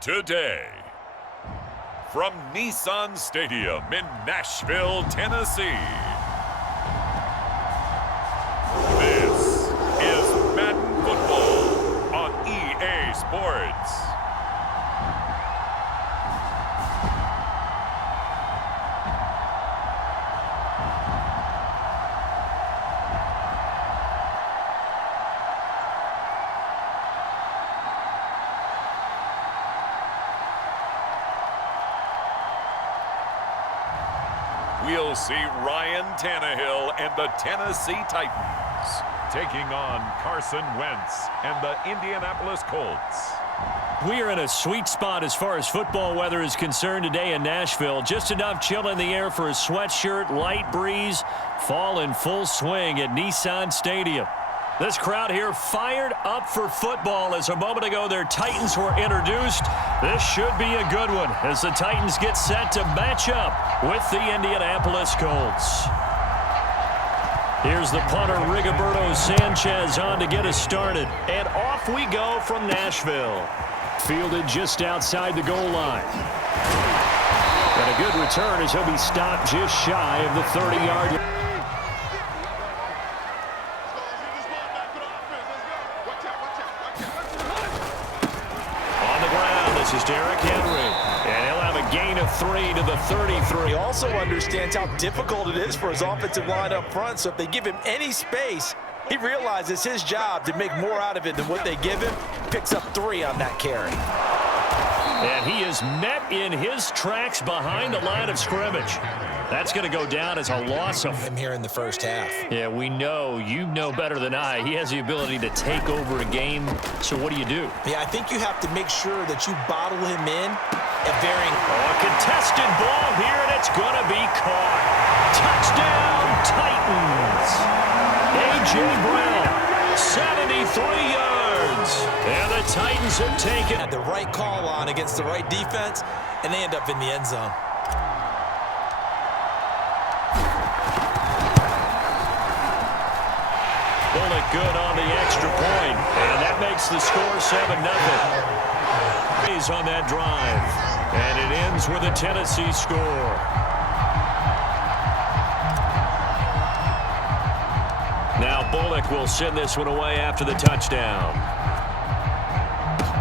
Today, from Nissan Stadium in Nashville, Tennessee, this is Madden Football on EA Sports. We'll see Ryan Tannehill and the Tennessee Titans taking on Carson Wentz and the Indianapolis Colts. We are in a sweet spot as far as football weather is concerned today in Nashville. Just enough chill in the air for a sweatshirt, light breeze, fall in full swing at Nissan Stadium. This crowd here fired up for football as a moment ago their Titans were introduced. This should be a good one as the Titans get set to match up with the Indianapolis Colts. Here's the punter, Rigoberto Sanchez, on to get us started. And off we go from Nashville. Fielded just outside the goal line. And a good return as he'll be stopped just shy of the 30-yard line. This is Derrick Henry, and he'll have a gain of 3 to the 33. He also understands how difficult it is for his offensive line up front, so if they give him any space, he realizes his job to make more out of it than what they give him. Picks up 3 on that carry. And he is met in his tracks behind the line of scrimmage. That's going to go down as a loss of him here in the first half. Yeah, we know. You know better than I. He has the ability to take over a game. So what do you do? Yeah, I think you have to make sure that you bottle him in at varying. A contested ball here, and it's going to be caught. Touchdown, Titans. A.J. Brown, 73 yards. And the Titans have taken. Had the right call on against the right defense, and they end up in the end zone. Bullock good on the extra point, and that makes the score 7-0. He's on that drive, and it ends with a Tennessee score. Now Bullock will send this one away after the touchdown.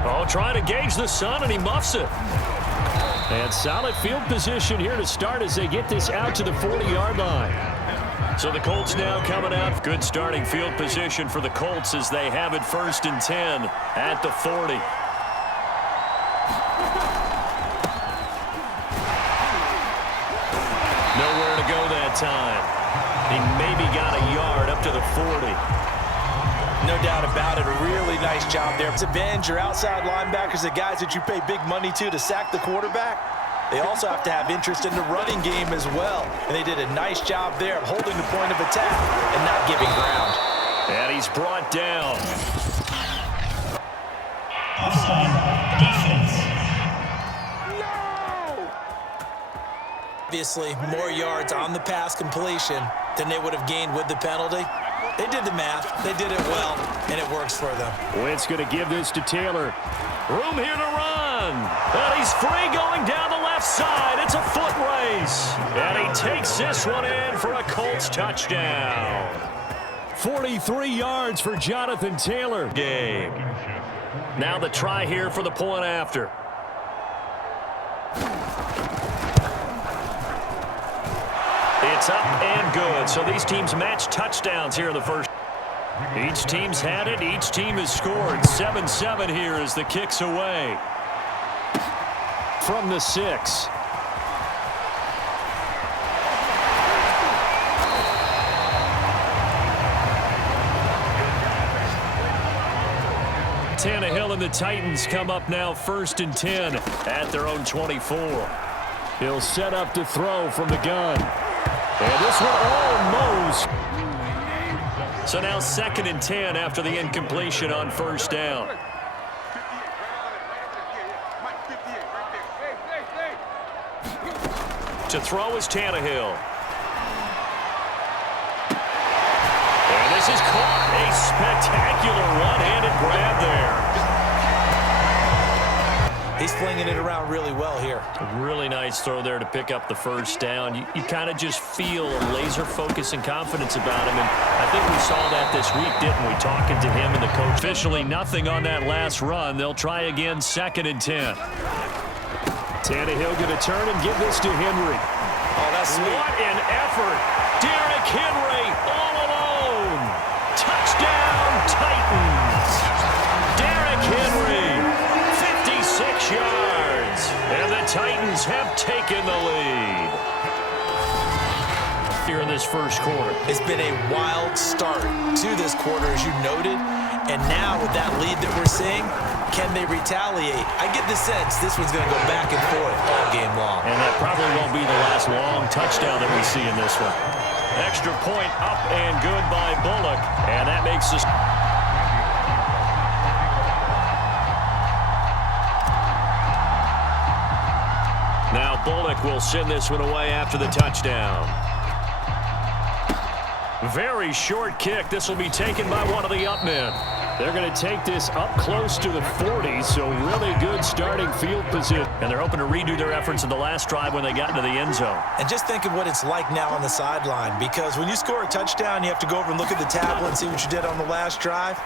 Oh, trying to gauge the sun, and he muffs it. And solid field position here to start as they get this out to the 40-yard line. So the Colts now coming out. Good starting field position for the Colts as they have it 1st and 10 at the 40. Nowhere to go that time. He maybe got a yard up to the 40. No doubt about it. A really nice job there. To avenge your outside linebackers, the guys that you pay big money to sack the quarterback. They also have to have interest in the running game as well. And they did a nice job there of holding the point of attack and not giving ground. And he's brought down. Offside defense. No! Obviously, more yards on the pass completion than they would have gained with the penalty. They did the math. They did it well, and it works for them. Wentz going to give this to Taylor. Room here to run. And he's free going down the left side. It's a foot race. And he takes this one in for a Colts touchdown. 43 yards for Jonathan Taylor. Game. Now the try here for the point after. It's up and good. So these teams match touchdowns here in the first. Each team's had it. Each team has scored. 7-7 here as the kick's away. From the 6. Tannehill and the Titans come up now 1st and 10 at their own 24. He'll set up to throw from the gun. And this one almost. So now 2nd and 10 after the incompletion on 1st down. To throw is Tannehill. And this is caught. A spectacular one-handed grab there. He's flinging it around really well here. A really nice throw there to pick up the first down. You kind of just feel a laser focus and confidence about him, and I think we saw that this week, didn't we? Talking to him and the coach. Officially nothing on that last run. They'll try again, 2nd and 10. Tannehill going to turn and give this to Henry. Oh, that's sweet. What an effort. Derrick Henry all alone. Touchdown, Titans. Derrick Henry, 56 yards. And the Titans have taken the lead here in this first quarter. It's been a wild start to this quarter, as you noted. And now with that lead that we're seeing, can they retaliate? I get the sense this one's going to go back and forth all game long. And that probably won't be the last long touchdown that we see in this one. Extra point up and good by Bullock. And that makes us... Now Bullock will send this one away after the touchdown. Very short kick. This will be taken by one of the up men. They're going to take this up close to the 40, so really good starting field position. And they're hoping to redo their efforts in the last drive when they got into the end zone. And just think of what it's like now on the sideline, because when you score a touchdown, you have to go over and look at the tablet and see what you did on the last drive.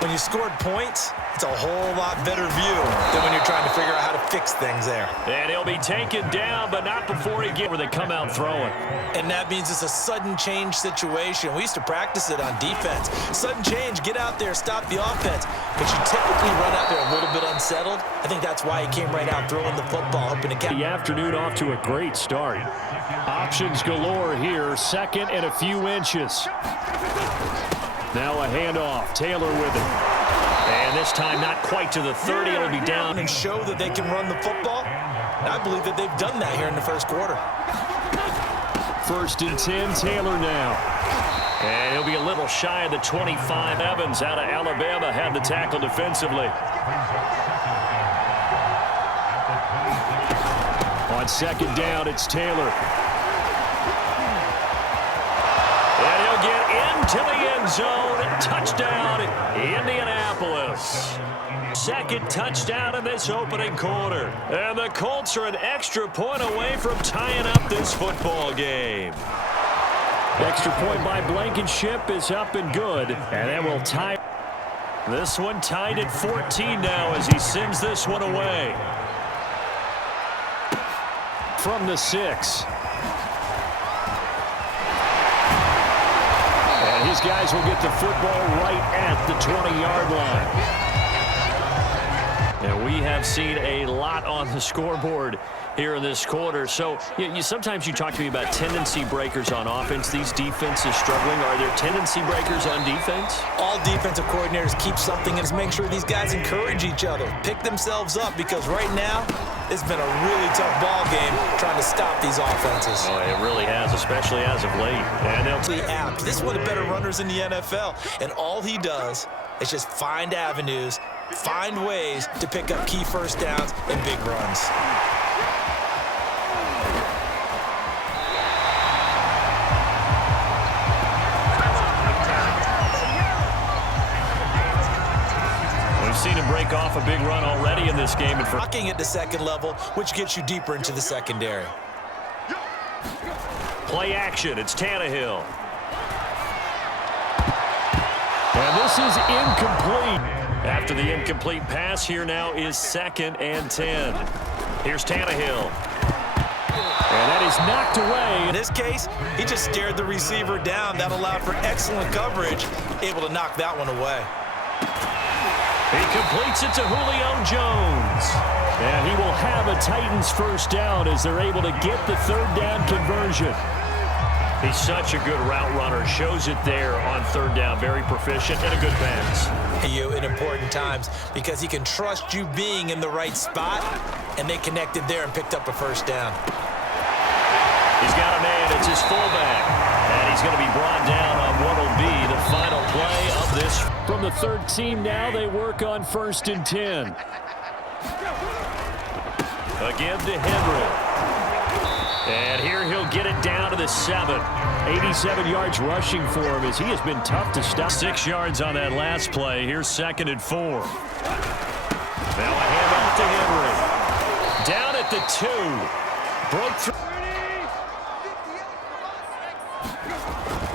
When you scored points, it's a whole lot better view than when you're trying to figure out how to fix things there. And he'll be taken down, but not before he gets where they come out throwing. And that means it's a sudden change situation. We used to practice it on defense. Sudden change, get out there, stop the offense. But you typically run out there a little bit unsettled. I think that's why he came right out throwing the football, hoping to catch. The afternoon off to a great start. Options galore here, 2nd and a few inches. Now a handoff, Taylor with it. And this time not quite to the 30, it'll be down. And show that they can run the football. And I believe that they've done that here in the first quarter. 1st and 10, Taylor now. And he'll be a little shy of the 25. Evans out of Alabama had the tackle defensively. On 2nd down, it's Taylor. And he'll get into the end zone. Touchdown, Indianapolis. 2nd touchdown in this opening quarter. And the Colts are an extra point away from tying up this football game. Extra point by Blankenship is up and good. And then we'll tie. This one tied at 14 now as he sends this one away. From the 6. And his guys will get the football right at the 20-yard line. And we have seen a lot on the scoreboard here in this quarter. So sometimes you talk to me about tendency breakers on offense. These defenses struggling. Are there tendency breakers on defense? All defensive coordinators keep something and make sure these guys encourage each other, pick themselves up, because right now it's been a really tough ball game trying to stop these offenses. Oh, it really has, especially as of late. And they'll This is one of the better runners in the NFL, and all he does is just find avenues, find ways to pick up key first downs and big runs. We've seen him break off a big run already in this game. And blocking at the 2nd level, which gets you deeper into the secondary. Play action. It's Tannehill. And this is incomplete. After the incomplete pass, here now is 2nd and 10. Here's Tannehill. And that is knocked away. In this case, he just stared the receiver down. That allowed for excellent coverage, able to knock that one away. He completes it to Julio Jones. And he will have a Titans first down as they're able to get the 3rd down conversion. He's such a good route runner. Shows it there on 3rd down. Very proficient and a good pass. In important times, because he can trust you being in the right spot, and they connected there and picked up a first down. He's got a man. It's his fullback. And he's going to be brought down on what will be the final play of this. From the 3rd team now, they work on 1st and 10. Again to Henry. And here he'll get it down to the 7. 87 yards rushing for him as he has been tough to stop. 6 yards on that last play. Here's 2nd and 4. Now a handoff to Henry. at the 2. Broke through.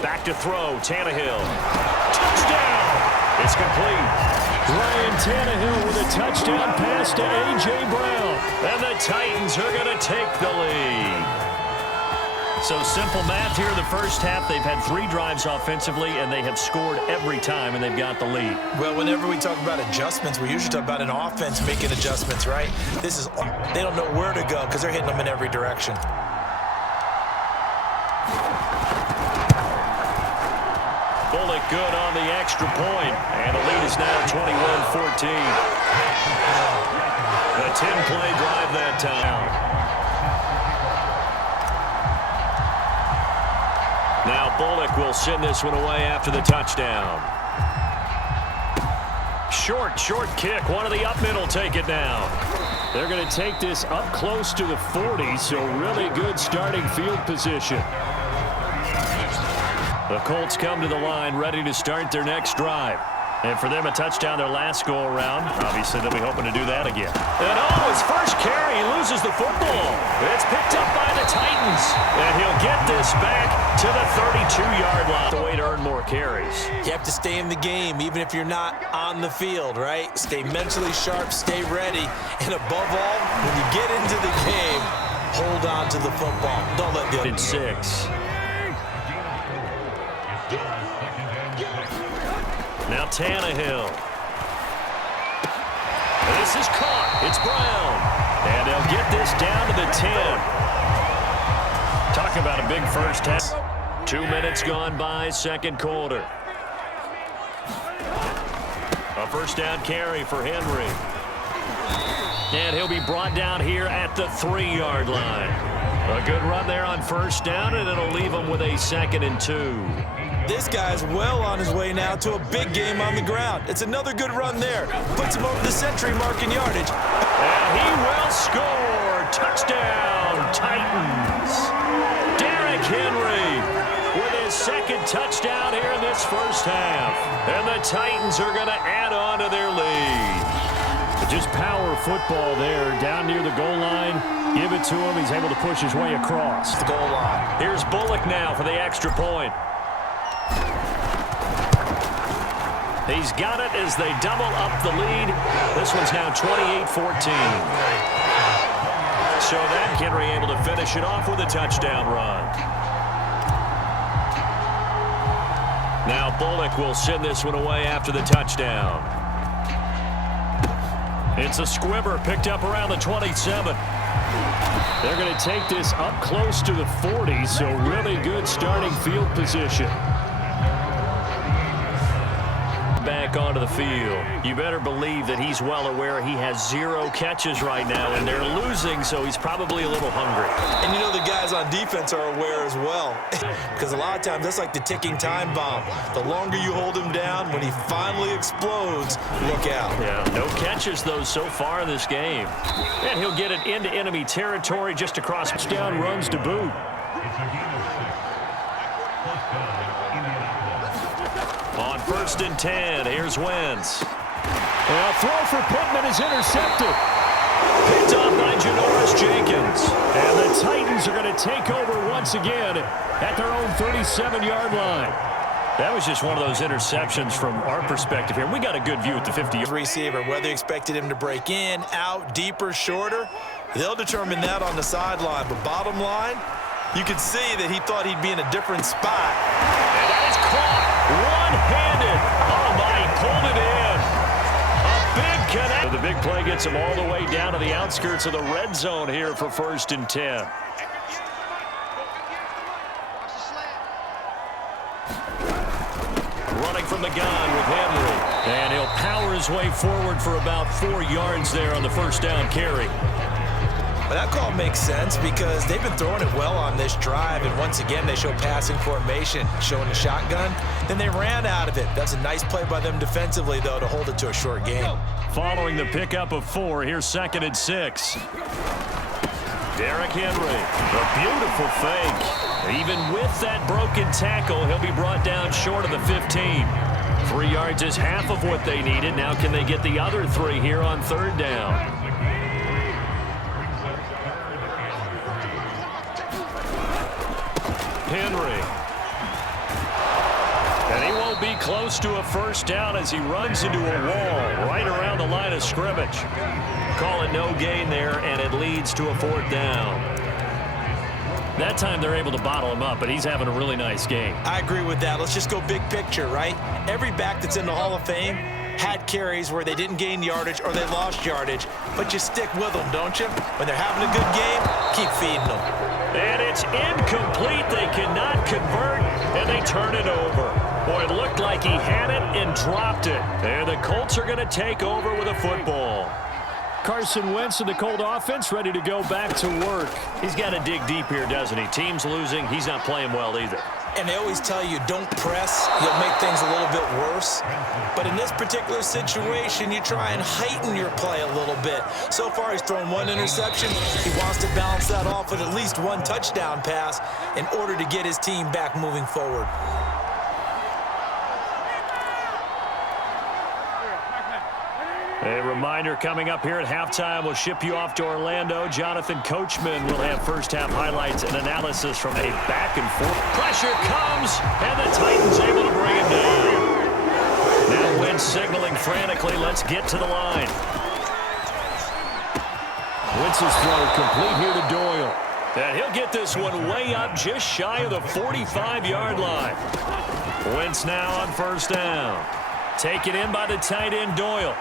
Back to throw. Tannehill. Touchdown. It's complete. Ryan Tannehill with a touchdown pass to A.J. Brown. And the Titans are going to take the lead. So simple math here in the first half. They've had 3 drives offensively, and they have scored every time, and they've got the lead. Well, whenever we talk about adjustments, we usually talk about an offense making adjustments, right? They don't know where to go because they're hitting them in every direction. Bullock good on the extra point, and the lead is now 21-14. A 10-play drive that time. Now Bullock will send this one away after the touchdown. Short kick. One of the up middle take it down. They're going to take this up close to the 40, so really good starting field position. The Colts come to the line ready to start their next drive. And for them, a touchdown their last go-around. Obviously, they'll be hoping to do that again. And his first carry, he loses the football. It's picked up by the Titans. And he'll get this back to the 32-yard line. The way to earn more carries. You have to stay in the game, even if you're not on the field, right? Stay mentally sharp, stay ready. And above all, when you get into the game, hold on to the football. Don't let the... 6. Now Tannehill. This is caught. It's Brown. And they'll get this down to the 10. Talk about a big first half. 2 minutes gone by, second quarter. A first down carry for Henry. And he'll be brought down here at the 3-yard line. A good run there on first down, and it'll leave him with a 2nd and 2. This guy's well on his way now to a big game on the ground. It's another good run there. Puts him over the century mark in yardage. And he will score. Touchdown, Titans. Derrick Henry with his 2nd touchdown here in this first half. And the Titans are going to add on to their lead. Just power football there down near the goal line. Give it to him. He's able to push his way across the goal line. Here's Bullock now for the extra point. He's got it as they double up the lead. This one's now 28-14. So that Henry able to finish it off with a touchdown run. Now Bullock will send this one away after the touchdown. It's a squibber picked up around the 27. They're going to take this up close to the 40, so really good starting field position. Back onto the field. You better believe that he's well aware he has 0 catches right now, and they're losing, so he's probably a little hungry. And you know the guys on defense are aware as well, because a lot of times that's like the ticking time bomb. The longer you hold him down, when he finally explodes, look out. Yeah, no catches, though, so far in this game. And he'll get it into enemy territory just across touchdown runs to boot. On 1st and 10, here's Wentz. A throw for Pittman is intercepted. Picked off by Janoris Jenkins. And the Titans are going to take over once again at their own 37-yard line. That was just one of those interceptions from our perspective here. We got a good view at the 50. Receiver, whether you expected him to break in, out, deeper, shorter, they'll determine that on the sideline. But bottom line, you could see that he thought he'd be in a different spot. And that is caught. One-handed. Oh, my, he pulled it in. A big connect. The big play gets him all the way down to the outskirts of the red zone here for 1st and 10. Running from the gun with Henry. And he'll power his way forward for about 4 yards there on the first down carry. But that call makes sense because they've been throwing it well on this drive, and once again they show passing formation, showing the shotgun. Then they ran out of it. That's a nice play by them defensively, though, to hold it to a short game. Following the pickup of 4, here's 2nd and 6. Derrick Henry, a beautiful fake. Even with that broken tackle, he'll be brought down short of the 15. 3 yards is half of what they needed. Now can they get the other 3 here on 3rd down? Henry. And he won't be close to a first down as he runs into a wall right around the line of scrimmage. Call it no gain there, and it leads to a 4th down. That time they're able to bottle him up, but he's having a really nice game. I agree with that. Let's just go big picture, right? Every back that's in the Hall of Fame had carries where they didn't gain yardage or they lost yardage, but you stick with them, don't you? When they're having a good game, keep feeding them. And it's incomplete. They cannot convert, and they turn it over. Boy, it looked like he had it and dropped it. And the Colts are going to take over with a football. Carson Wentz and the Colt offense ready to go back to work. He's got to dig deep here, doesn't he? Team's losing. He's not playing well either. And they always tell you, don't press. You'll make things a little bit worse. But in this particular situation, you try and heighten your play a little bit. So far, he's thrown 1 interception. He wants to balance that off with at least 1 touchdown pass in order to get his team back moving forward. A reminder coming up here at halftime. We'll ship you off to Orlando. Jonathan Coachman will have first-half highlights and analysis from a back-and-forth. Pressure comes, and the Titans able to bring him down. Now Wentz signaling frantically. Let's get to the line. Wentz's throw complete here to Doyle. And he'll get this one way up just shy of the 45-yard line. Wentz now on first down. Taken in by the tight end Doyle.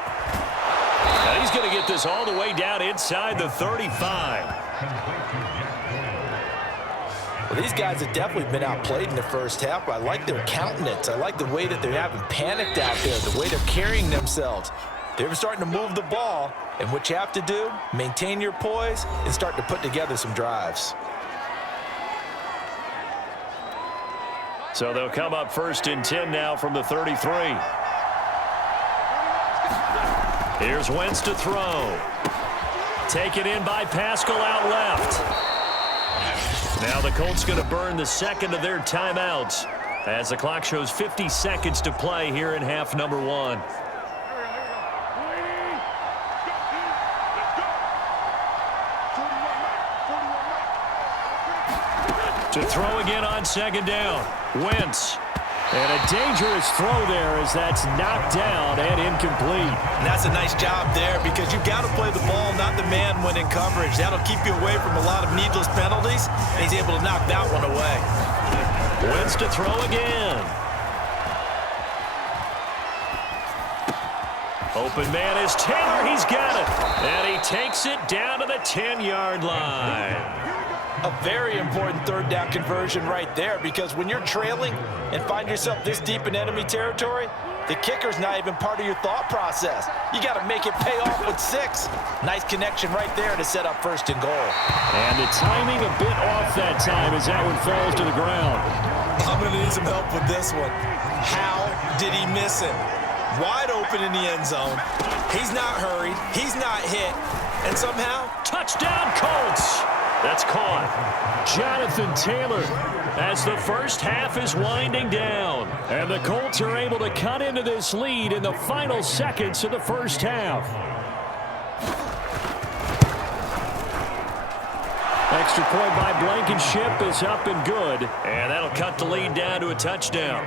Now he's going to get this all the way down inside the 35. Well, these guys have definitely been outplayed in the first half. I like their countenance. I like the way that they haven't panicked out there, the way they're carrying themselves. They're starting to move the ball, and what you have to do, maintain your poise and start to put together some drives. So they'll come up 1st and 10 now from the 33. Here's Wentz to throw. Taken in by Pascal out left. Now the Colts going to burn the second of their timeouts as the clock shows 50 seconds to play here in half number 1. To throw again on 2nd down. Wentz. And a dangerous throw there as that's knocked down and incomplete. And that's a nice job there because you've got to play the ball, not the man when in coverage. That'll keep you away from a lot of needless penalties, and he's able to knock that one away. Wentz to throw again. Open man is Taylor. He's got it. And he takes it down to the 10-yard line. A very important 3rd down conversion right there because when you're trailing and find yourself this deep in enemy territory, the kicker's not even part of your thought process. You got to make it pay off with 6. Nice connection right there to set up 1st and goal. And the timing a bit off that time as that one falls to the ground. I'm going to need some help with this one. How did he miss it? Wide open in the end zone. He's not hurried. He's not hit. And somehow, touchdown Colts. That's caught. Jonathan Taylor as the first half is winding down. And the Colts are able to cut into this lead in the final seconds of the first half. Extra point by Blankenship is up and good. And that'll cut the lead down to a touchdown.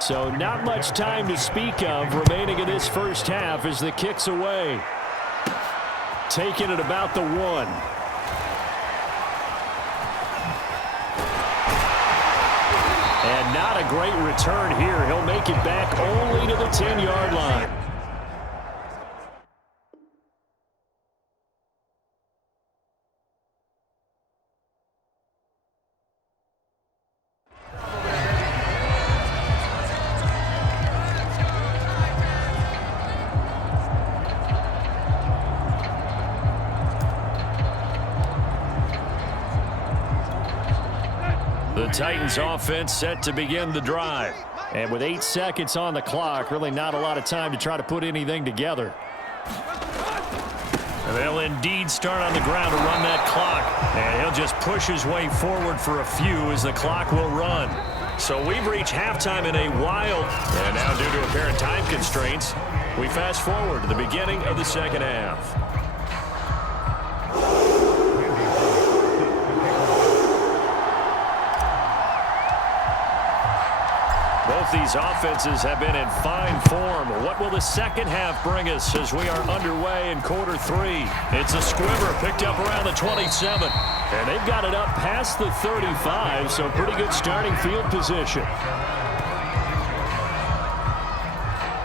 So not much time to speak of remaining in this first half as the kick's away. Taken at about the 1. And not a great return here. He'll make it back only to the 10-yard line. The Titans offense set to begin the drive. And with 8 seconds on the clock, really not a lot of time to try to put anything together. And they'll indeed start on the ground to run that clock. And he'll just push his way forward for a few as the clock will run. So we've reached halftime in a while. And now due to apparent time constraints, we fast forward to the beginning of the second half. Both these offenses have been in fine form. What will the second half bring us as we are underway in quarter 3? It's a squibber picked up around the 27. And they've got it up past the 35, so pretty good starting field position.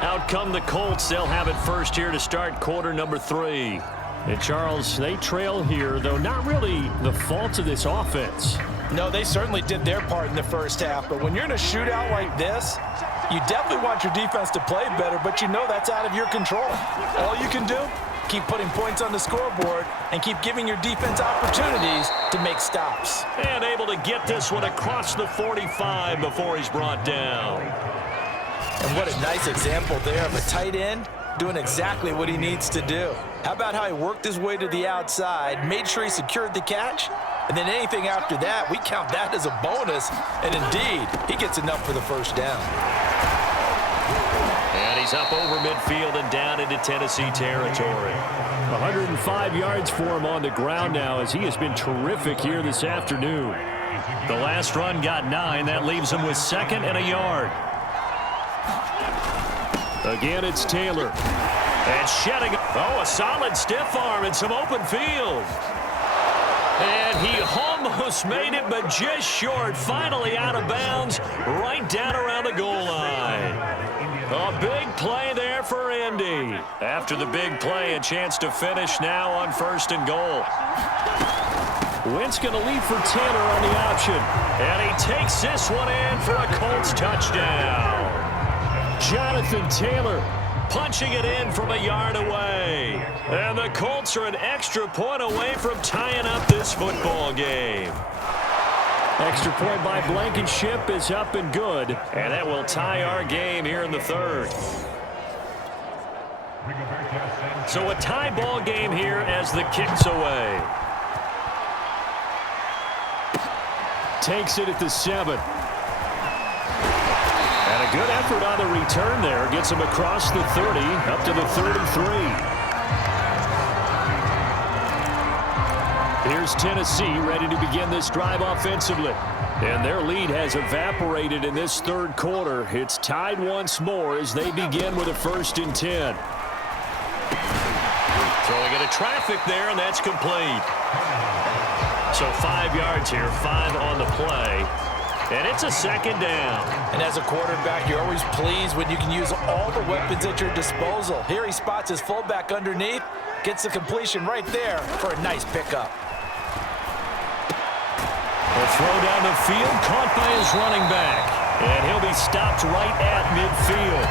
Out come the Colts. They'll have it first here to start quarter number 3. And Charles, they trail here, though not really the fault of this offense. No, they certainly did their part in the first half, but when you're in a shootout like this, you definitely want your defense to play better, but you know that's out of your control. All you can do, keep putting points on the scoreboard and keep giving your defense opportunities to make stops. And able to get this one across the 45 before he's brought down. And what a nice example there of a tight end doing exactly what he needs to do. How about how he worked his way to the outside, made sure he secured the catch, and then anything after that, we count that as a bonus. And indeed, he gets enough for the first down. And he's up over midfield and down into Tennessee territory. 105 yards for him on the ground now as he has been terrific here this afternoon. The last run got 9. That leaves him with 2nd and a yard. Again, it's Taylor. And shedding. Oh, a solid stiff arm and some open field. And he almost made it, but just short. Finally out of bounds, right down around the goal line. A big play there for Indy. After the big play, a chance to finish now on 1st and goal. Wentz going to lead for Taylor on the option. And he takes this one in for a Colts touchdown. Jonathan Taylor punching it in from a yard away. And the Colts are an extra point away from tying up this football game. Extra point by Blankenship is up and good. And that will tie our game here in the 3rd. So a tie ball game here as the kick's away. Takes it at the 7. And a good effort on the return there. Gets him across the 30, up to the 33. Here's Tennessee ready to begin this drive offensively. And their lead has evaporated in this 3rd quarter. It's tied once more as they begin with a 1st and 10. Throwing into traffic there, and that's complete. So 5 yards here, 5 on the play. And it's a 2nd down. And as a quarterback, you're always pleased when you can use all the weapons at your disposal. Here he spots his fullback underneath, gets the completion right there for a nice pickup. A throw down the field, caught by his running back. And he'll be stopped right at midfield.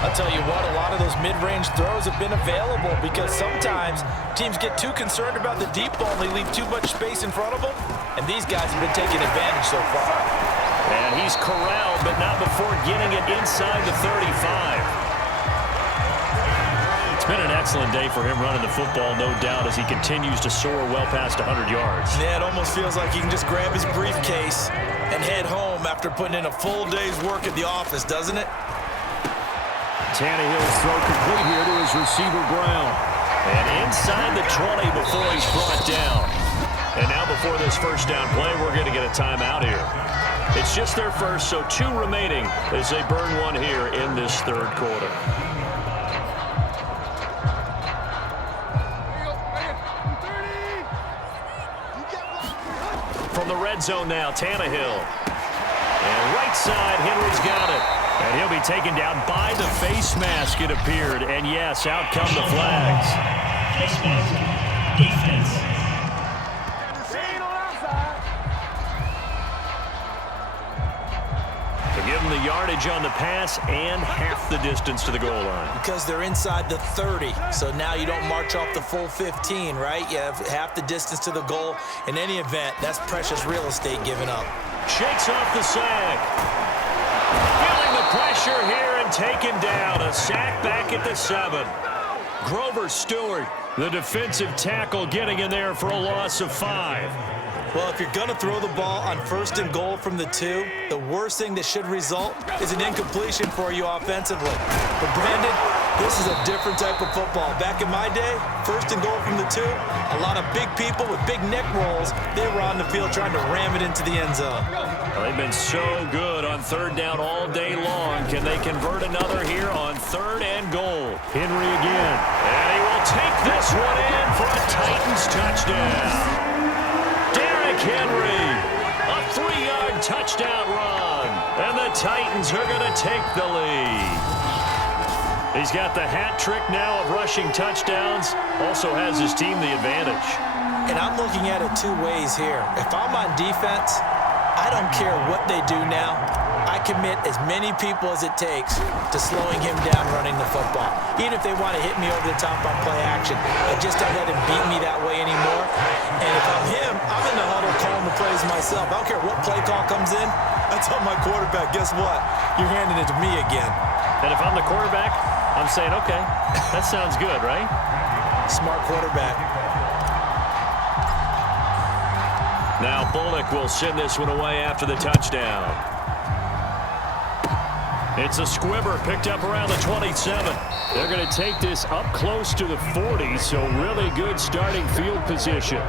I'll tell you what, a lot of those mid-range throws have been available because sometimes teams get too concerned about the deep ball and they leave too much space in front of them. And these guys have been taking advantage so far. And he's corralled, but not before getting it inside the 35. It's been an excellent day for him running the football, no doubt, as he continues to soar well past 100 yards. Yeah, it almost feels like he can just grab his briefcase and head home after putting in a full day's work at the office, doesn't it? Tannehill's throw complete here to his receiver, Brown. And inside the 20 before he's brought down. And now before this 1st down play, we're going to get a timeout here. It's just their first, so 2 remaining as they burn one here in this 3rd quarter. From the red zone now, Tannehill. And right side, Henry's got it. And he'll be taken down by the face mask, it appeared. And yes, out come the flags. Face mask. Defense. To give them the yardage on the pass and half the distance to the goal line. Because they're inside the 30, so now you don't march off the full 15, right? You have half the distance to the goal. In any event, that's precious real estate given up. Shakes off the sack. Feeling the pressure here and taken down. A sack back at the 7. Grover Stewart, the defensive tackle, getting in there for a loss of 5. Well, if you're going to throw the ball on 1st and goal from the 2, the worst thing that should result is an incompletion for you offensively. But Brandon, This is a different type of football. Back in my day, first and goal from the 2, a lot of big people with big neck rolls. They were on the field trying to ram it into the end zone. Well, they've been so good on third down all day long. Can they convert another here on third and goal? Henry again. And he will take this one in for a Titans touchdown. Derrick Henry, a 3-yard touchdown run. And the Titans are going to take the lead. He's got the hat trick now of rushing touchdowns. Also has his team the advantage. And I'm looking at it 2 ways here. If I'm on defense, I don't care what they do now. I commit as many people as it takes to slowing him down running the football. Even if they want to hit me over the top on play action, I just don't let him beat me that way anymore. And if I'm him, I'm in the huddle calling the plays myself. I don't care what play call comes in. I tell my quarterback, guess what? You're handing it to me again. And if I'm the quarterback, I'm saying, okay, that sounds good, right? Smart quarterback. Now Bullock will send this one away after the touchdown. It's a squibber picked up around the 27. They're going to take this up close to the 40, so really good starting field position.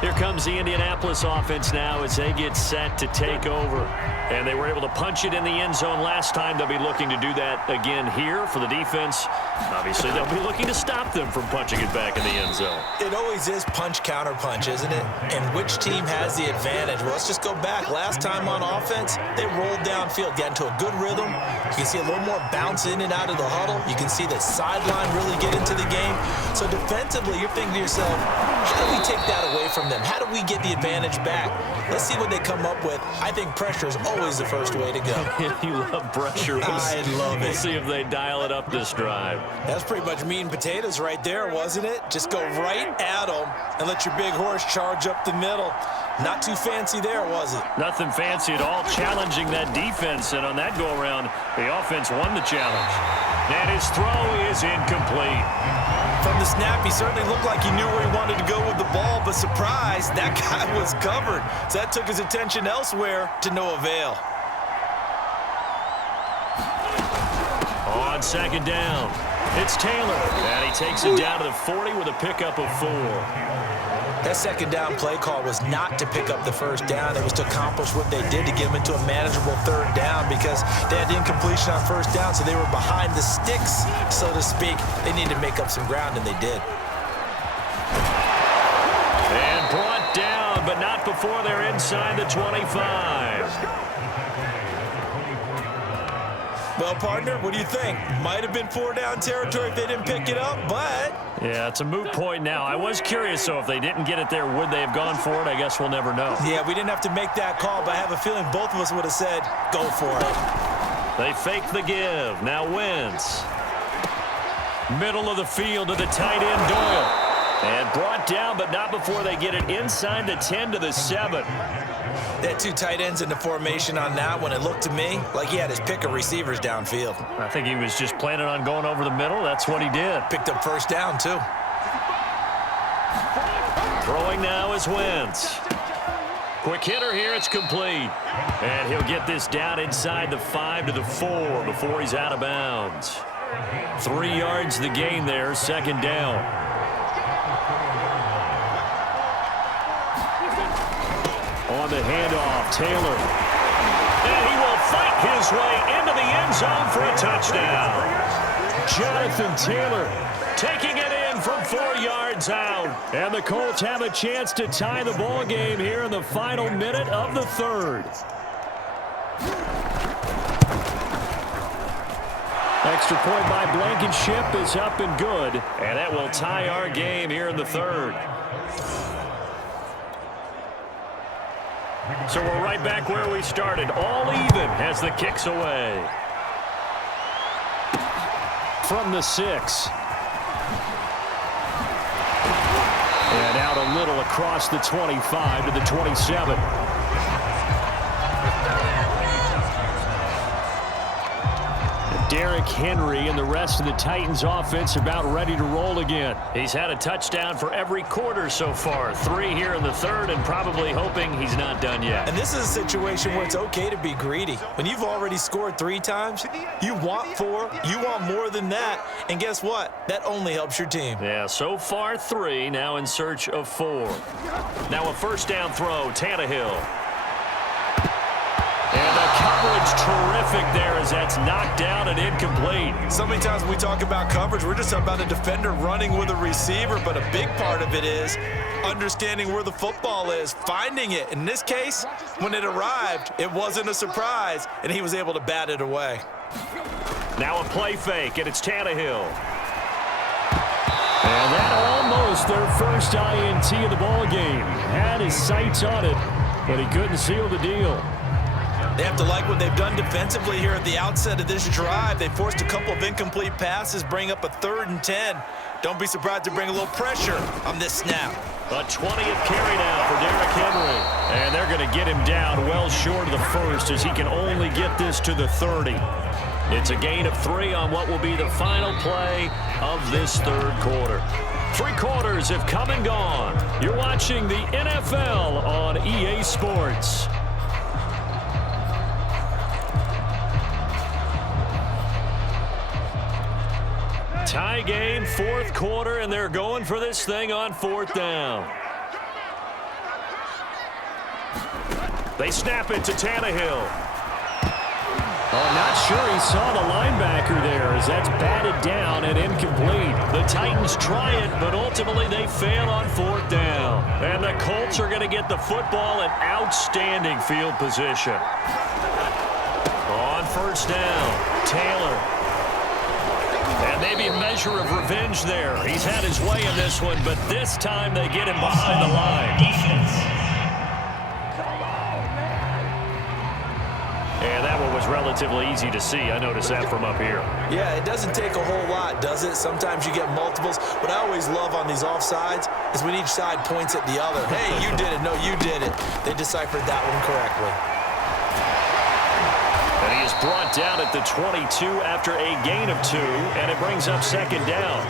Here comes the Indianapolis offense now as they get set to take over. And they were able to punch it in the end zone last time. They'll be looking to do that again here for the defense. Obviously, they'll be looking to stop them from punching it back in the end zone. It always is punch, counter punch, isn't it? And which team has the advantage? Well, let's just go back. Last time on offense, they rolled downfield, got into a good rhythm. You can see a little more bounce in and out of the huddle. You can see the sideline really get into the game. So defensively, you're thinking to yourself, how do we take that away from them? How do we get the advantage back? Let's see what they come up with. I think pressure is always the first way to go. You love pressure. I love it. We'll see if they dial it up this drive. That's pretty much meat and potatoes right there, wasn't it? Just go right at them and let your big horse charge up the middle. Not too fancy there, was it? Nothing fancy at all, challenging that defense. And on that go-around, the offense won the challenge. And his throw is incomplete. From the snap, he certainly looked like he knew where he wanted to go with the ball, but surprise, that guy was covered. So that took his attention elsewhere to no avail. On second down, it's Taylor. And he takes it down to the 40 with a pickup of 4. That second down play call was not to pick up the first down. It was to accomplish what they did to get them into a manageable third down because they had the incompletion on first down, so they were behind the sticks, so to speak. They needed to make up some ground, and they did. And brought down, but not before they're inside the 25. Well, partner, what do you think? Might have been 4-down territory if they didn't pick it up, but... Yeah, it's a moot point now. I was curious, so if they didn't get it there, would they have gone for it? I guess we'll never know. Yeah, we didn't have to make that call, but I have a feeling both of us would have said, go for it. They fake the give. Now Wentz. Middle of the field to the tight end, Doyle. And brought down, but not before they get it inside the 10 to the 7. They had 2 tight ends in the formation on that one. It looked to me like he had his pick of receivers downfield. I think he was just planning on going over the middle. That's what he did. Picked up first down, too. Throwing now is Wentz. Quick hitter here, it's complete. And he'll get this down inside the 5 to the 4 before he's out of bounds. 3 yards the gain there, second down. On the handoff, Taylor. And he will fight his way into the end zone for a touchdown. Jonathan Taylor taking it in from 4 yards out. And the Colts have a chance to tie the ball game here in the final minute of the third. Extra point by Blankenship is up and good. And that will tie our game here in the third. So we're right back where we started. All even as the kick's away. From the 6. And out a little across the 25 to the 27. Derrick Henry and the rest of the Titans offense about ready to roll again. He's had a touchdown for every quarter so far. 3 here in the third, and probably hoping he's not done yet. And this is a situation where it's okay to be greedy. When you've already scored 3 times, you want 4, you want more than that. And guess what? That only helps your team. Yeah, so far 3, now in search of 4. Now a first down throw, Tannehill. And the coverage terrific there as that's knocked down and incomplete. So many times when we talk about coverage, we're just talking about a defender running with a receiver, but a big part of it is understanding where the football is, finding it. In this case, when it arrived, it wasn't a surprise, and he was able to bat it away. Now a play fake, and it's Tannehill. And that almost their first INT of the ball game. Had his sights on it, but he couldn't seal the deal. They have to like what they've done defensively here at the outset of this drive. They forced a couple of incomplete passes, bring up a 3rd and 10. Don't be surprised to bring a little pressure on this snap. A 20th carry now for Derrick Henry. And they're going to get him down well short of the first as he can only get this to the 30. It's a gain of 3 on what will be the final play of this third quarter. 3 quarters have come and gone. You're watching the NFL on EA Sports. Tie game, 4th quarter, and they're going for this thing on 4th down. They snap it to Tannehill. Oh, not sure he saw the linebacker there as that's batted down and incomplete. The Titans try it, but ultimately they fail on 4th down. And the Colts are going to get the football in outstanding field position. On 1st down, Taylor. And maybe a measure of revenge there. He's had his way in this one, but this time they get him behind the line. Defense. And that one was relatively easy to see. I noticed that from up here. Yeah, it doesn't take a whole lot, does it? Sometimes you get multiples. What I always love on these offsides is when each side points at the other. Hey, you did it. No, you did it. They deciphered that one correctly. And he is brought down at the 22 after a gain of 2, and it brings up 2nd down.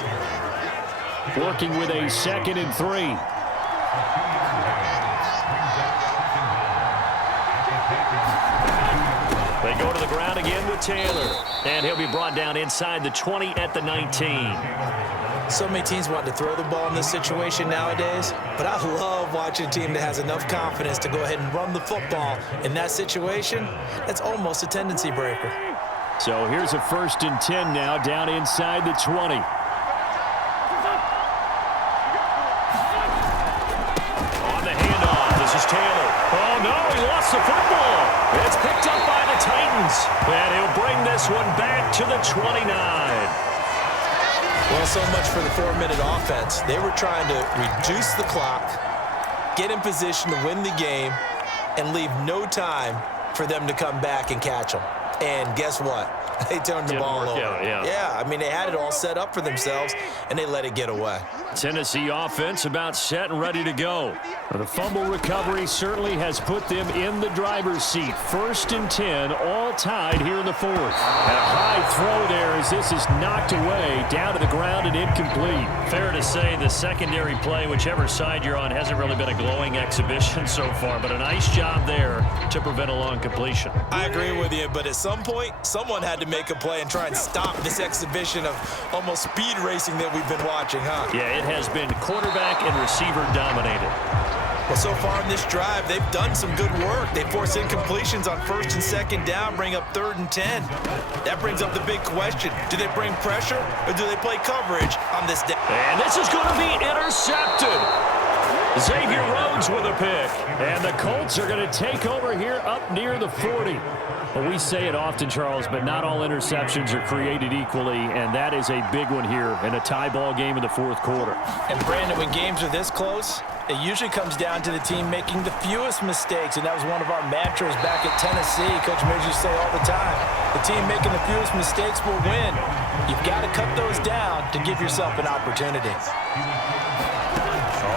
Working with a 2nd and 3. They go to the ground again with Taylor, and he'll be brought down inside the 20 at the 19. So many teams want to throw the ball in this situation nowadays, but I love watching a team that has enough confidence to go ahead and run the football. In that situation, that's almost a tendency breaker. So here's a 1st and 10 now down inside the 20. On the handoff, this is Taylor. Oh, no, he lost the football. It's picked up by the Titans, and he'll bring this one back to the 29. Well, so much for the 4-minute offense. They were trying to reduce the clock, get in position to win the game, and leave no time for them to come back and catch them. And guess what? They turned the ball over. Yeah, I mean, they had it all set up for themselves, and they let it get away. Tennessee offense about set and ready to go. The fumble recovery certainly has put them in the driver's seat. 1st and 10, all tied here in the 4th. And a high throw there as this is knocked away, down to the ground and incomplete. Fair to say the secondary play, whichever side you're on, hasn't really been a glowing exhibition so far, but a nice job there to prevent a long completion. I agree with you, but at some point, someone had to make a play and try and stop this exhibition of almost speed racing that we've been watching, huh? Yeah, it has been quarterback and receiver dominated. Well, so far in this drive, they've done some good work. They force incompletions on 1st and 2nd down, bring up 3rd and 10. That brings up the big question. Do they bring pressure or do they play coverage on this day? And this is going to be intercepted. Xavier Rhodes with a pick. And the Colts are going to take over here up near the 40. Well, we say it often, Charles, but not all interceptions are created equally, and that is a big one here in a tie ball game in the 4th quarter. And, Brandon, when games are this close, it usually comes down to the team making the fewest mistakes, and that was one of our mantras back at Tennessee. Coach Midge used to say all the time, the team making the fewest mistakes will win. You've got to cut those down to give yourself an opportunity.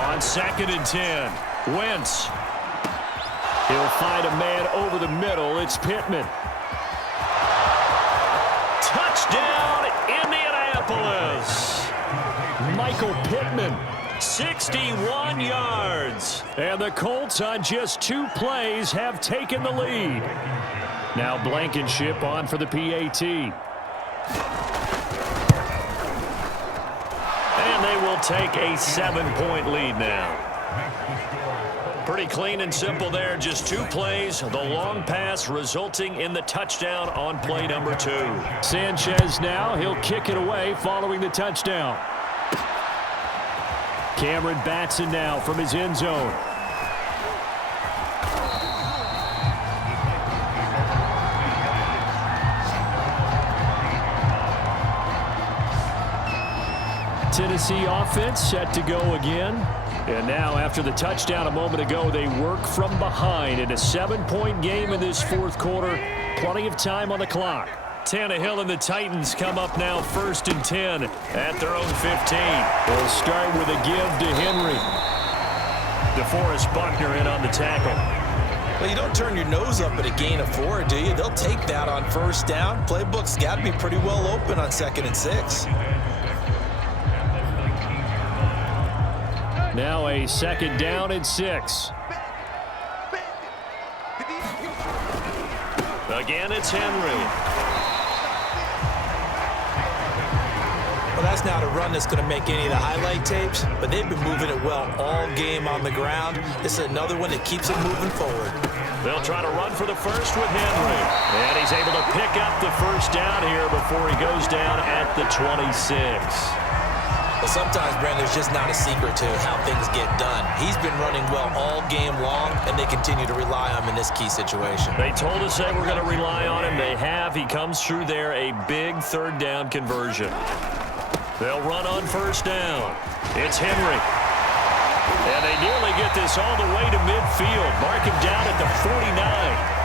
On 2nd and 10, Wentz. He'll find a man over the middle. It's Pittman. Touchdown, Indianapolis. Michael Pittman, 61 yards. And the Colts on just 2 plays have taken the lead. Now Blankenship on for the PAT. And they will take a 7-point lead now. Pretty clean and simple there. Just 2 plays. The long pass resulting in the touchdown on play number 2. Sanchez now. He'll kick it away following the touchdown. Cameron Batson now from his end zone. Tennessee offense set to go again. And now after the touchdown a moment ago, they work from behind in a 7-point game in this 4th quarter. Plenty of time on the clock. Tannehill and the Titans come up now 1st and 10 at their own 15. They'll start with a give to Henry. DeForest Buckner in on the tackle. Well, you don't turn your nose up at a gain of 4, do you? They'll take that on 1st down. Playbook's got to be pretty well open on 2nd and 6. Now a 2nd down and 6. Again, it's Henry. Well, that's not a run that's going to make any of the highlight tapes, but they've been moving it well all game on the ground. This is another one that keeps them moving forward. They'll try to run for the first with Henry. And he's able to pick up the 1st down here before he goes down at the 26. Well, sometimes, Brandon, there's just not a secret to how things get done. He's been running well all game long, and they continue to rely on him in this key situation. They told us they were going to rely on him. They have. He comes through there, a big 3rd down conversion. They'll run on 1st down. It's Henry. And they nearly get this all the way to midfield. Mark him down at the 49.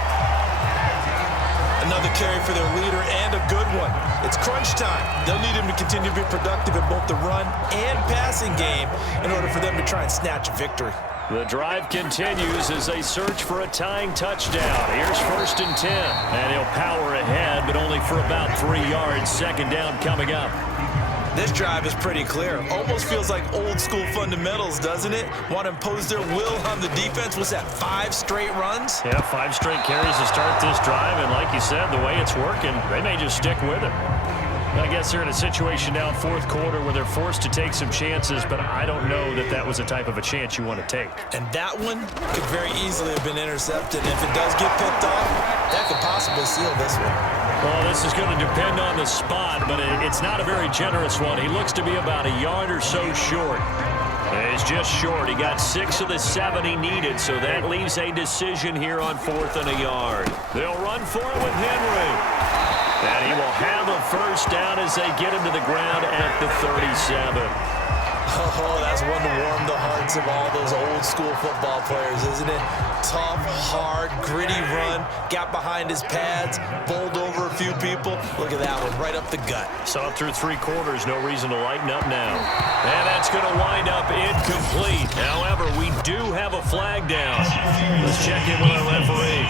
Another carry for their leader and a good one. It's crunch time. They'll need him to continue to be productive in both the run and passing game in order for them to try and snatch a victory. The drive continues as they search for a tying touchdown. Here's 1st and 10. And he'll power ahead, but only for about 3 yards. 2nd down coming up. This drive is pretty clear. Almost feels like old school fundamentals, doesn't it? Want to impose their will on the defense. Was that 5 straight runs? Yeah, 5 straight carries to start this drive. And like you said, the way it's working, they may just stick with it. I guess they're in a situation now, 4th quarter, where they're forced to take some chances, but I don't know that that was the type of a chance you want to take. And that one could very easily have been intercepted. And if it does get picked off, that could possibly seal this one. Well, this is going to depend on the spot, but it's not a very generous one. He looks to be about a yard or so short. He's just short. He got 6 of the 7 he needed, so that leaves a decision here on 4th and a yard. They'll run for it with Henry. And he will have a 1st down as they get him to the ground at the 37. Oh, that's one to warm the hearts of all those old school football players, isn't it? Tough, hard, gritty run. Got behind his pads, bowled over a few people. Look at that one, right up the gut. Saw it through 3 quarters, no reason to lighten up now. And that's going to wind up incomplete. However, we do have a flag down. Let's check in with our referee.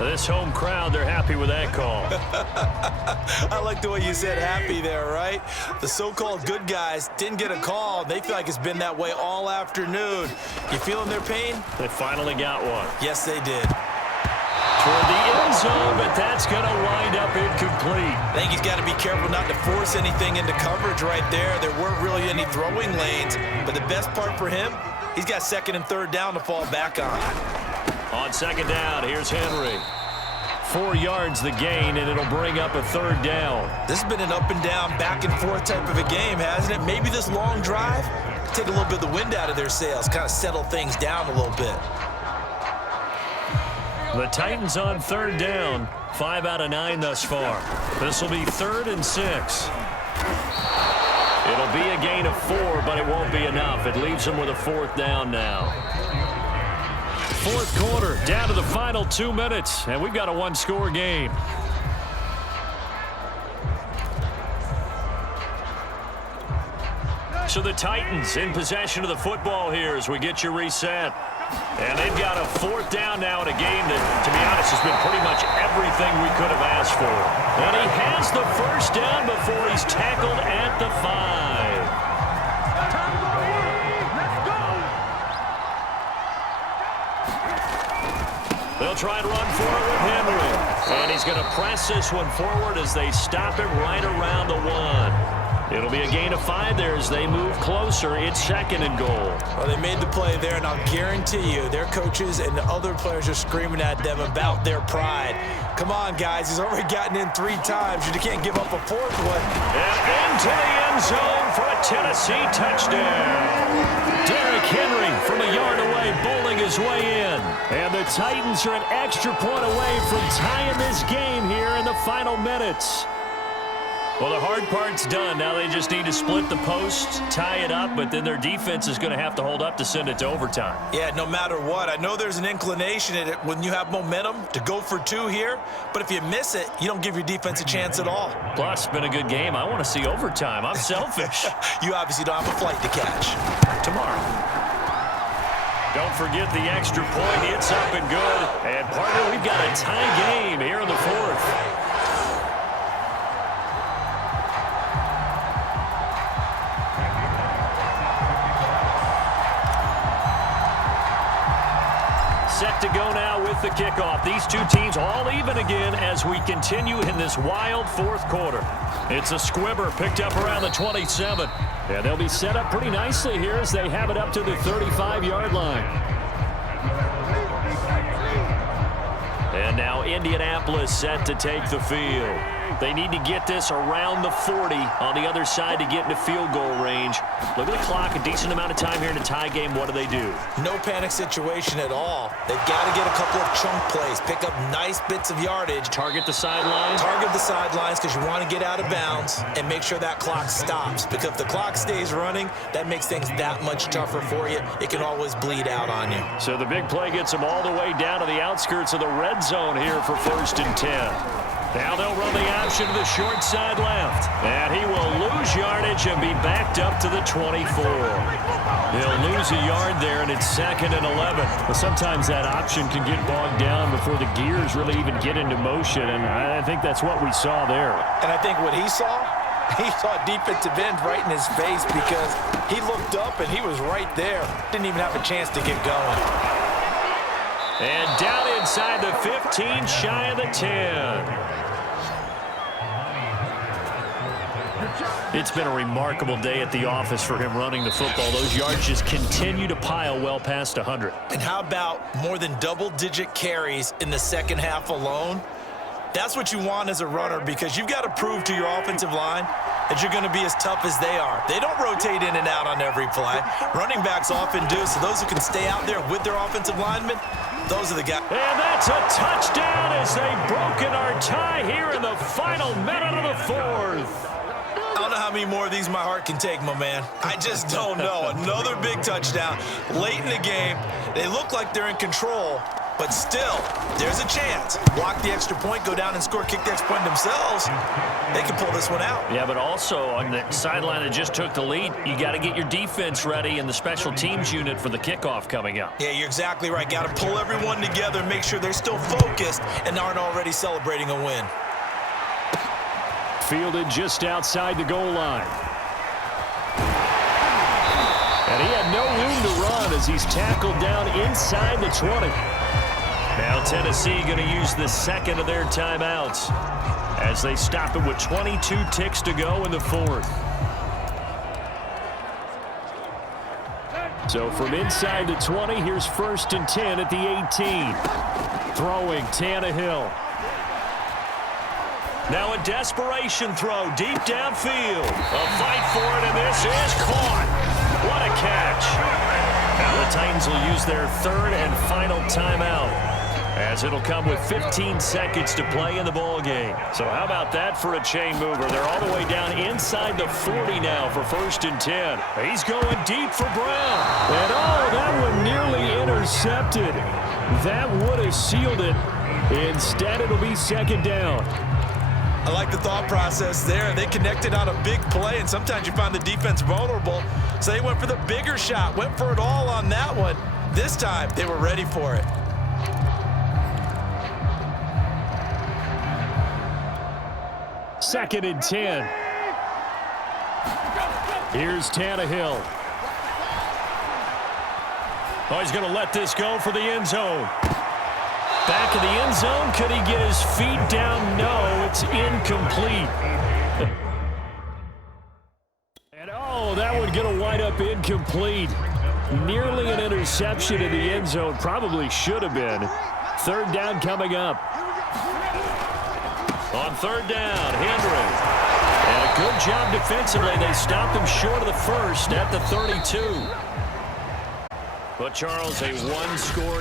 This home crowd, they're happy with that call. I like the way you said happy there, right? The so-called good guys didn't get a call. They feel like it's been that way all afternoon. You feeling their pain? They finally got one. Yes, they did. Toward the end zone, but that's going to wind up incomplete. I think he's got to be careful not to force anything into coverage right there. There weren't really any throwing lanes, but the best part for him, he's got 2nd and 3rd down to fall back on. On 2nd down, here's Henry. 4 yards the gain, and it'll bring up a 3rd down. This has been an up and down, back and forth type of a game, hasn't it? Maybe this long drive, take a little bit of the wind out of their sails, kind of settle things down a little bit. The Titans on 3rd down, 5 out of 9 thus far. This will be 3rd and 6. It'll be a gain of 4, but it won't be enough. It leaves them with a 4th down now. 4th quarter, down to the final 2 minutes, and we've got a 1-score game. So the Titans in possession of the football here as we get you reset. And they've got a 4th down now in a game that, to be honest, has been pretty much everything we could have asked for. And he has the 1st down before he's tackled at the 5. They'll try and run for it with Henry. And he's going to press this one forward as they stop it right around the 1. It'll be a gain of 5 there as they move closer. It's 2nd and goal. Well, they made the play there, and I'll guarantee you their coaches and the other players are screaming at them about their pride. Come on, guys. He's already gotten in 3 times. You can't give up a 4th one. And into the end zone for a Tennessee touchdown. Derrick Henry from a yard away bowling his way in. And the Titans are an extra point away from tying this game here in the final minutes. Well, the hard part's done. Now they just need to split the post, tie it up, but then their defense is going to have to hold up to send it to overtime. Yeah, no matter what. I know there's an inclination in it when you have momentum to go for 2 here, but if you miss it, you don't give your defense a chance at all. Plus, it's been a good game. I want to see overtime. I'm selfish. You obviously don't have a flight to catch. Tomorrow. Don't forget the extra point. It's up and good. And, partner, we've got a tie game here in the 4th. Set to go now with the kickoff. These 2 teams all even again as we continue in this wild 4th quarter. It's a squibber picked up around the 27. And they'll be set up pretty nicely here as they have it up to the 35-yard line. And now Indianapolis set to take the field. They need to get this around the 40 on the other side to get into field goal range. Look at the clock, a decent amount of time here in a tie game. What do? No panic situation at all. They've got to get a couple of chunk plays, pick up nice bits of yardage. Target the sidelines? Target the sidelines because you want to get out of bounds and make sure that clock stops. Because if the clock stays running, that makes things that much tougher for you. It can always bleed out on you. So the big play gets them all the way down to the outskirts of the red zone here for 1st and 10. Now they'll run the option to the short side left. And he will lose yardage and be backed up to the 24. He'll lose a yard there, and it's 2nd and 11. But sometimes that option can get bogged down before the gears really even get into motion, and I think that's what we saw there. And I think what he saw defensive end right in his face because he looked up and he was right there. Didn't even have a chance to get going. And down inside the 15, shy of the 10. It's been a remarkable day at the office for him running the football. Those yards just continue to pile well past 100. And how about more than double-digit carries in the second half alone? That's what you want as a runner because you've got to prove to your offensive line that you're going to be as tough as they are. They don't rotate in and out on every play. Running backs often do, so those who can stay out there with their offensive linemen, those are the guys. And that's a touchdown as they've broken our tie here in the final minute of the 4th. I don't know how many more of these my heart can take, my man. I just don't know. Another big touchdown late in the game. They look like they're in control, but still, there's a chance. Block the extra point, go down and score, kick the extra point themselves. They can pull this one out. Yeah, but also on the sideline that just took the lead, you got to get your defense ready and the special teams unit for the kickoff coming up. Yeah, you're exactly right. Got to pull everyone together and make sure they're still focused and aren't already celebrating a win. Fielded just outside the goal line. And he had no room to run as he's tackled down inside the 20. Now Tennessee going to use the 2nd of their timeouts as they stop it with 22 ticks to go in the 4th. So from inside the 20, here's 1st and 10 at the 18. Throwing Tannehill. Now a desperation throw deep downfield. A fight for it, and this is caught. What a catch. Now the Titans will use their 3rd and final timeout, as it'll come with 15 seconds to play in the ball game. So how about that for a chain mover? They're all the way down inside the 40 now for 1st and 10. He's going deep for Brown. And oh, that one nearly intercepted. That would have sealed it. Instead, it'll be 2nd down. I like the thought process there. They connected on a big play, and sometimes you find the defense vulnerable. So they went for the bigger shot, went for it all on that one. This time, they were ready for it. Second and 10. Here's Tannehill. Oh, he's going to let this go for the end zone. Back of the end zone. Could he get his feet down? No, it's incomplete. And oh, that one going to wind up incomplete. Nearly an interception in the end zone. Probably should have been. Third down coming up. On third down, Henry. And a good job defensively. They stopped him short of the first at the 32. But Charles, a one-score